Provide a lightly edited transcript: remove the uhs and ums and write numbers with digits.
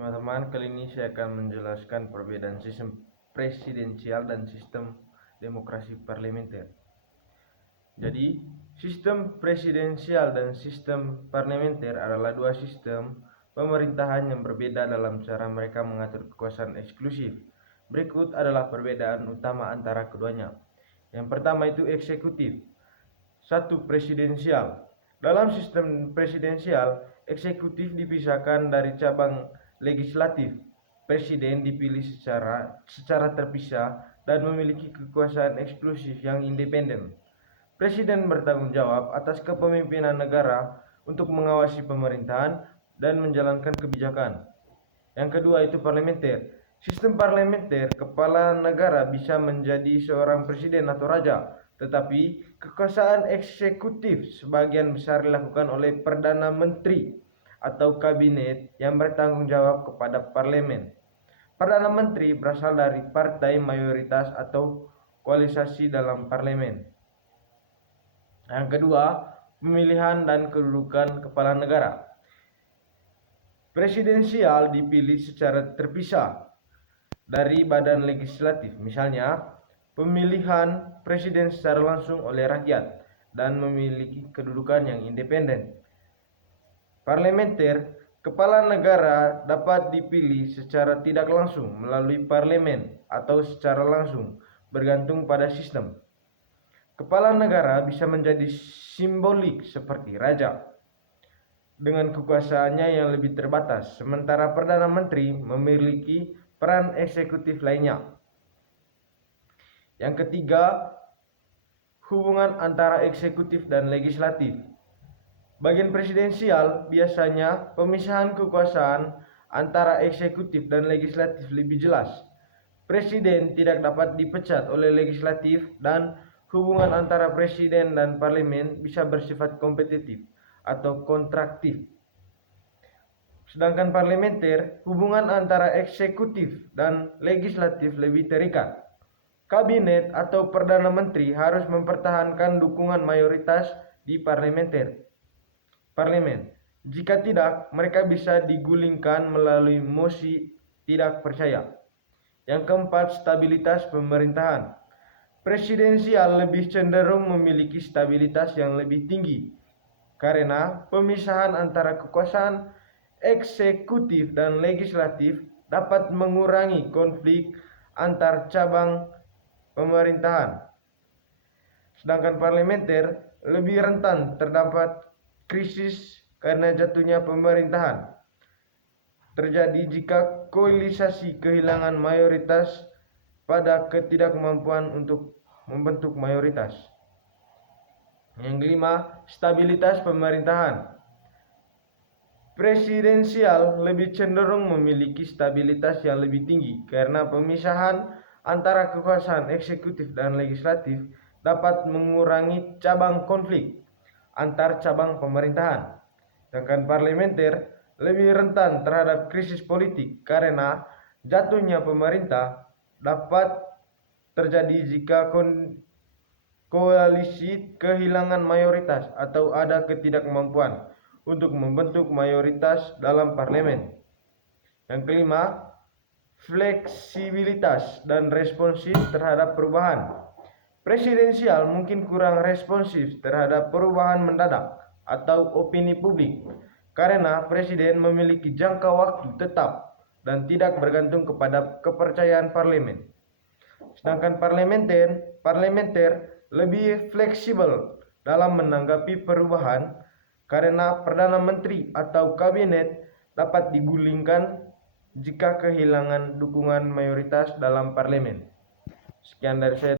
Teman-teman, kali ini saya akan menjelaskan perbedaan sistem presidensial dan sistem demokrasi parlementer. Jadi, sistem presidensial dan sistem parlementer adalah dua sistem pemerintahan yang berbeda dalam cara mereka mengatur kekuasaan eksklusif. Berikut adalah perbedaan utama antara keduanya. Yang pertama itu eksekutif. 1. Presidensial. Dalam sistem presidensial, eksekutif dipisahkan dari cabang legislatif. Presiden dipilih secara terpisah dan memiliki kekuasaan eksklusif yang independen. Presiden bertanggung jawab atas kepemimpinan negara untuk mengawasi pemerintahan dan menjalankan kebijakan. Yang kedua itu parlementer. Sistem parlementer, kepala negara bisa menjadi seorang presiden atau raja, tetapi kekuasaan eksekutif sebagian besar dilakukan oleh Perdana Menteri atau kabinet yang bertanggung jawab kepada parlemen. Perdana Menteri berasal dari partai mayoritas atau koalisasi dalam parlemen. Yang kedua, pemilihan dan kedudukan kepala negara. Presidensial dipilih secara terpisah dari badan legislatif, misalnya pemilihan presiden secara langsung oleh rakyat dan memiliki kedudukan yang independen. Parlementer, kepala negara dapat dipilih secara tidak langsung melalui parlemen atau secara langsung, bergantung pada sistem. Kepala negara bisa menjadi simbolik seperti raja dengan kekuasaannya yang lebih terbatas, sementara Perdana Menteri memiliki peran eksekutif lainnya. Yang ketiga, hubungan antara eksekutif dan legislatif. Bagian presidensial biasanya pemisahan kekuasaan antara eksekutif dan legislatif lebih jelas. Presiden tidak dapat dipecat oleh legislatif dan hubungan antara presiden dan parlemen bisa bersifat kompetitif atau kontraktif. Sedangkan parlementer, hubungan antara eksekutif dan legislatif lebih terikat. Kabinet atau Perdana Menteri harus mempertahankan dukungan mayoritas di parlemen. Jika tidak, mereka bisa digulingkan melalui mosi tidak percaya. Yang keempat, stabilitas pemerintahan. Presidensial lebih cenderung memiliki stabilitas yang lebih tinggi karena pemisahan antara kekuasaan eksekutif dan legislatif dapat mengurangi konflik antar cabang pemerintahan. Sedangkan parlementer lebih rentan terdapat krisis karena jatuhnya pemerintahan terjadi jika koalisasi kehilangan mayoritas pada ketidakmampuan untuk membentuk mayoritas. Yang kelima, stabilitas pemerintahan. Presidensial lebih cenderung memiliki stabilitas yang lebih tinggi karena pemisahan antara kekuasaan eksekutif dan legislatif dapat mengurangi cabang konflik antar cabang pemerintahan. Sedangkan parlementer lebih rentan terhadap krisis politik karena jatuhnya pemerintah dapat terjadi jika koalisi kehilangan mayoritas atau ada ketidakmampuan untuk membentuk mayoritas dalam parlemen. Yang kelima, fleksibilitas dan responsif terhadap perubahan. Presidensial mungkin kurang responsif terhadap perubahan mendadak atau opini publik karena presiden memiliki jangka waktu tetap dan tidak bergantung kepada kepercayaan parlemen. Sedangkan parlementer lebih fleksibel dalam menanggapi perubahan karena Perdana Menteri atau kabinet dapat digulingkan jika kehilangan dukungan mayoritas dalam parlemen. Sekian dari saya.